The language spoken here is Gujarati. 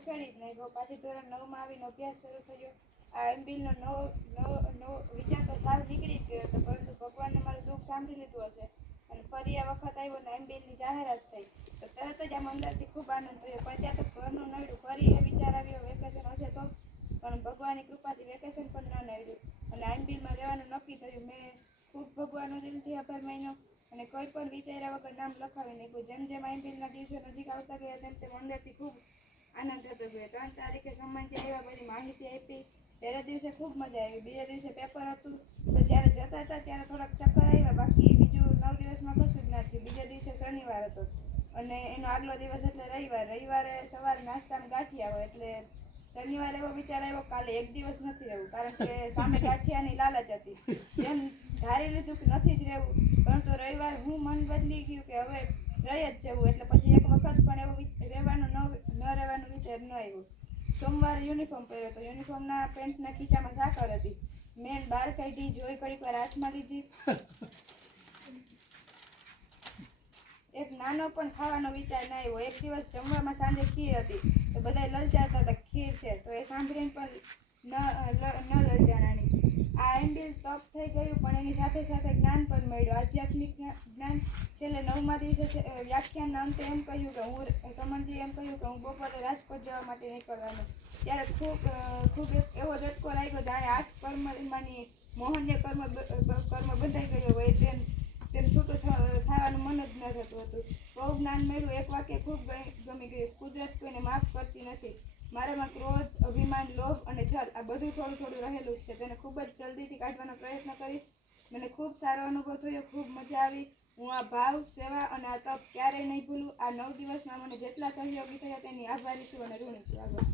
ઉખેડી જ નાખ્યો. પાછી ધોરણ 9માં આવીને અભ્યાસ શરૂ થયો. આ એમબીલનો નવો વિચાર તો સાવ નીકળી જ ગયો હતો, પરંતુ ભગવાનને મારું દુઃખ સાંભળી લીધું હશે અને ફરી આ વખત આવ્યો ને એમબીલની જાહેરાત થઈ તો તરત જ આમ અંદરથી ખૂબ આનંદ થયો. પણ ત્યાં તો ઘરનું નડ્યું. ફરી એ વિચાર આવ્યો વેકેશન હશે તો, પણ ભગવાનની કૃપાથી વેકેશન પણ ન નડ્યું અને એમબીલમાં રહેવાનું નક્કી થયું. મેં ખૂબ ભગવાનનો દિલથી આભાર માન્યો અને કોઈ પણ વિચાર્યા વગર નામ લખાવી નાખ્યું. જેમ જેમ આઈએમપીએલના દિવસો નજીક આવતા ગયા તેમ તેમ અંદરથી ખૂબ આનંદ થતો ગયો. 3 તારીખે સન્માનથી આવ્યા, બધી માહિતી આપી. પહેલા દિવસે ખૂબ મજા આવી. બીજા દિવસે પેપર હતું તો જ્યારે જતા હતા ત્યારે થોડાક ચક્કર આવ્યા, બાકી બીજું 9 દિવસમાં કશું જ ના થયું. બીજા દિવસે શનિવાર હતો અને એનો આગલો દિવસ એટલે રવિવાર. રવિવારે સવારે નાસ્તામાં ગાંઠિયા હોય એટલે શનિવારે એવો વિચાર આવ્યો કાલે એક દિવસ નથી રહેવું, કારણ કે સામે ગાંઠિયાની લાલચ હતી. એમ ધારી લીધું કે નથી જ રહેવું, પરંતુ રવિવાર હું મન બદલી ગયું કે હવે રહી જ જવું. એટલે પછી એક વખત પણ એવું ન રહેવાનું વિચાર ન આવ્યું. સોમવારે યુનિફોર્મ પહેર્યો તો યુનિફોર્મના પેન્ટના ખીચામાં સાકર હતી. મેં બહાર કાઢી, જોઈ, ઘડીક વાર હાથમાં લીધી. એક નાનો પણ ખાવાનો વિચાર ન આવ્યો. એક દિવસ જમવામાં સાંજે ખીર હતી તો બધા લલચાતા હતા ખીર છે, તો એ સાંભળીને પણ ન લલચાણાની. આ એમબીલ તપ થઈ ગયું, પણ એની સાથે સાથે જ્ઞાન પણ મળ્યું, આધ્યાત્મિક જ્ઞાન. છેલ્લે 9મા દિવસે વ્યાખ્યાનના અંતે એમ કહ્યું કે સમનજીએ એમ કહ્યું કે હું બપોરે રાજકોટ જવા માટે નીકળવાનું. ત્યારે ખૂબ એવો ઝટકો લાગ્યો, જાણે 8 કર્મમાંની મોહન્ય કર્મ બંધાઈ ગયો હોય તેમ છૂટું થવાનું મન જ ન થતું હતું. બહુ જ્ઞાન મળ્યું. એક વાક્ય ખૂબ ગમી ગયું, કુદરત કોઈને માફ કરતી નથી. મારામાં ક્રોધ, અભિમાન, લોભ અને છલ આ બધું થોડું થોડું રહેલું જ છે. તેને ખૂબ જ જલ્દીથી કાઢવાનો પ્રયત્ન કરીશ. મને ખૂબ સારો અનુભવ થયો, ખૂબ મજા આવી. હું આ ભાવ, સેવા અને આ તપ ક્યારેય નહીં ભૂલું. આ 9 દિવસમાં મને જેટલા સહયોગી થયા તેની આભારી છું અને ઋણી છું. આભાર.